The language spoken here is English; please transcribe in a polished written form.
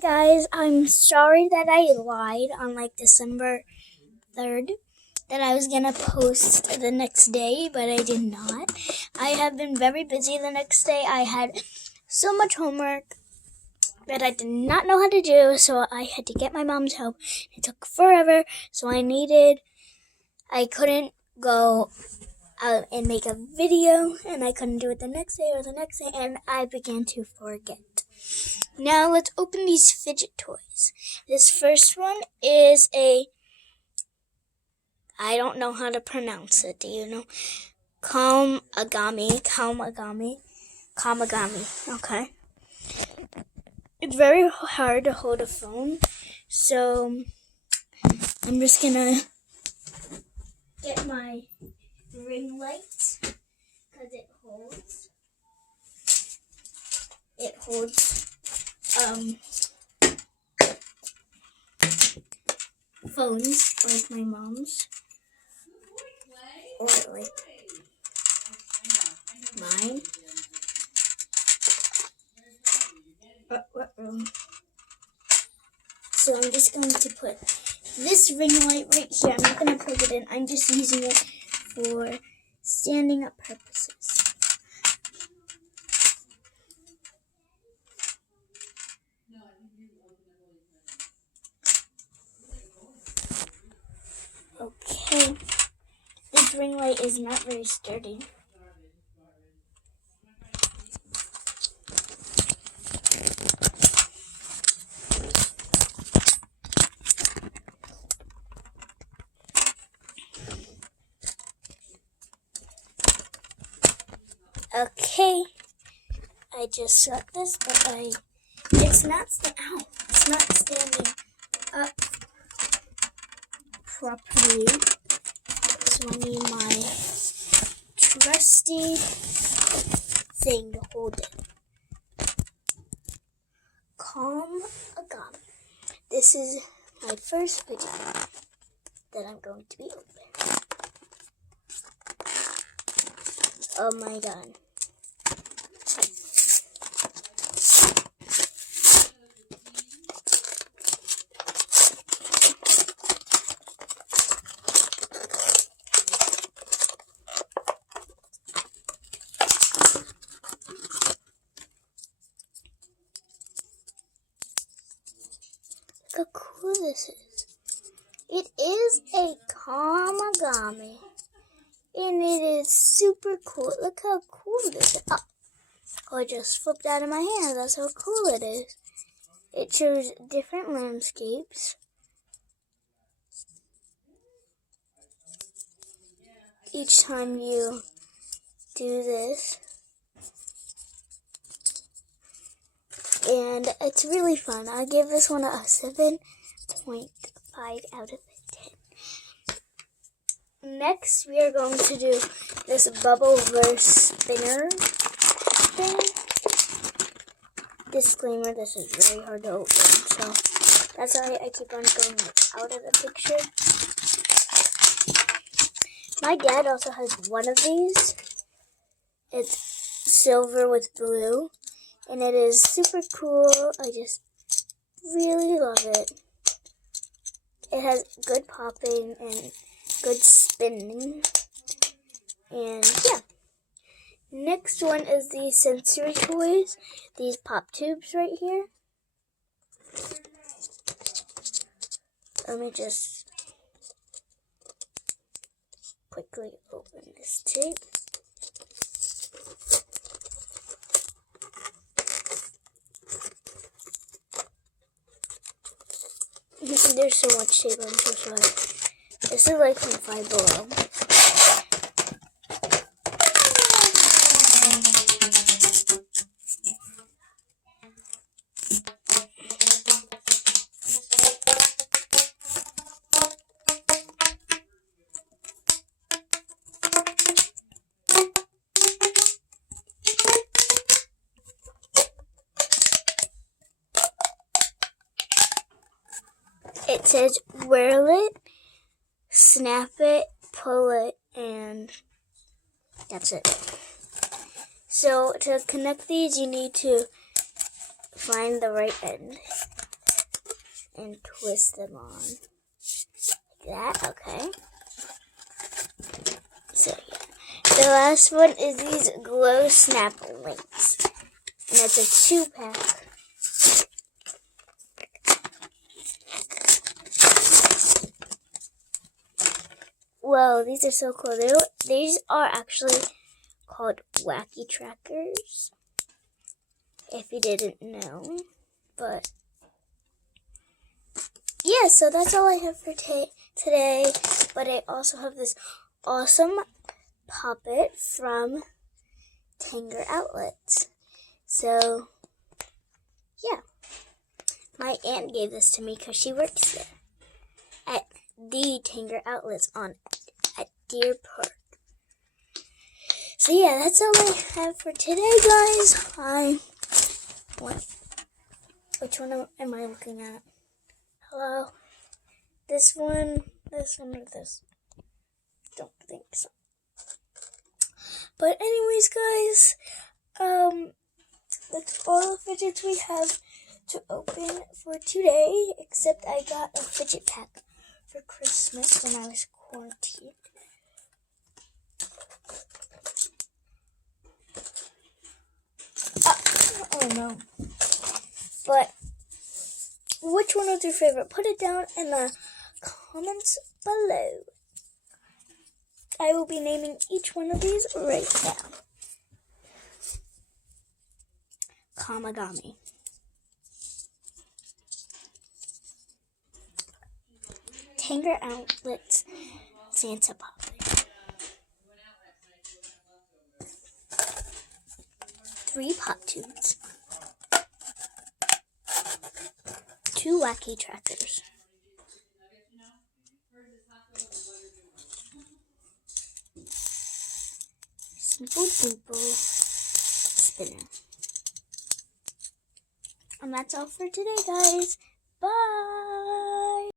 Hi guys, I'm sorry that I lied on December 3rd that I was gonna post the next day, but I did not. I have been very busy the next day. I had so much homework that I did not know how to do, so I had to get my mom's help. It took forever, so I couldn't go out and make a video, and I couldn't do it the next day or the next day, and I began to forget. Now let's open these fidget toys. This first one is I don't know how to pronounce it. Do you know? Kamagami. Okay. It's very hard to hold a phone, so I'm just gonna get my ring light because it holds phones like my mom's or like mine. So I'm just going to put this ring light right here. I'm not going to plug it in. I'm just using it for standing up purposes. Okay. This ring light is not very sturdy. Okay, I just got this, but it's not standing up properly. So I need my trusty thing to hold it. Kamagami. This is my first video that I'm going to be opening. Oh my god. Look how cool this is. It is a Kamagami. And it is super cool. Look how cool this is. Oh, it just flipped out of my hand. That's how cool it is. It shows different landscapes. Each time you do this. And it's really fun. I give this one a 7.5 out of 10. Next, we are going to do this bubble verse spinner thing. Disclaimer, this is very hard to open, so that's why I keep on going out of the picture. My dad also has one of these. It's silver with blue, and it is super cool. I just really love it. It has good popping and good spinning. And yeah. Next one is these sensory toys. These pop tubes right here. Let me just quickly open this tape. There's so much tape, I'm so sorry. This is like from Five Below. It says whirl it, snap it, pull it, and that's it. So to connect these, you need to find the right end. and twist them on. Like that, okay. So yeah. The last one is these Glow Snap Links. And it's a 2-pack. Whoa, these are so cool. These are actually called Wacky Trackers. If you didn't know. But yeah, so that's all I have for today. But I also have this awesome puppet from Tanger Outlets. So yeah, my aunt gave this to me because she works there at the Tanger Outlets at Deer Park. So yeah, that's all I have for today, guys. Which one am I looking at? Hello? This one, or this? Don't think so. But anyways, guys, that's all the fidgets we have to open for today, except I got a fidget pack for Christmas when I was quarantined. Oh no. But which one was your favorite? Put it down in the comments below. I will be naming each one of these right now. Kamagami. Tanger Outlets Santa Puppet. 3 Pop Tubes. 2 Wacky Trackers. Simple Simple Spinner. And that's all for today, guys. Bye!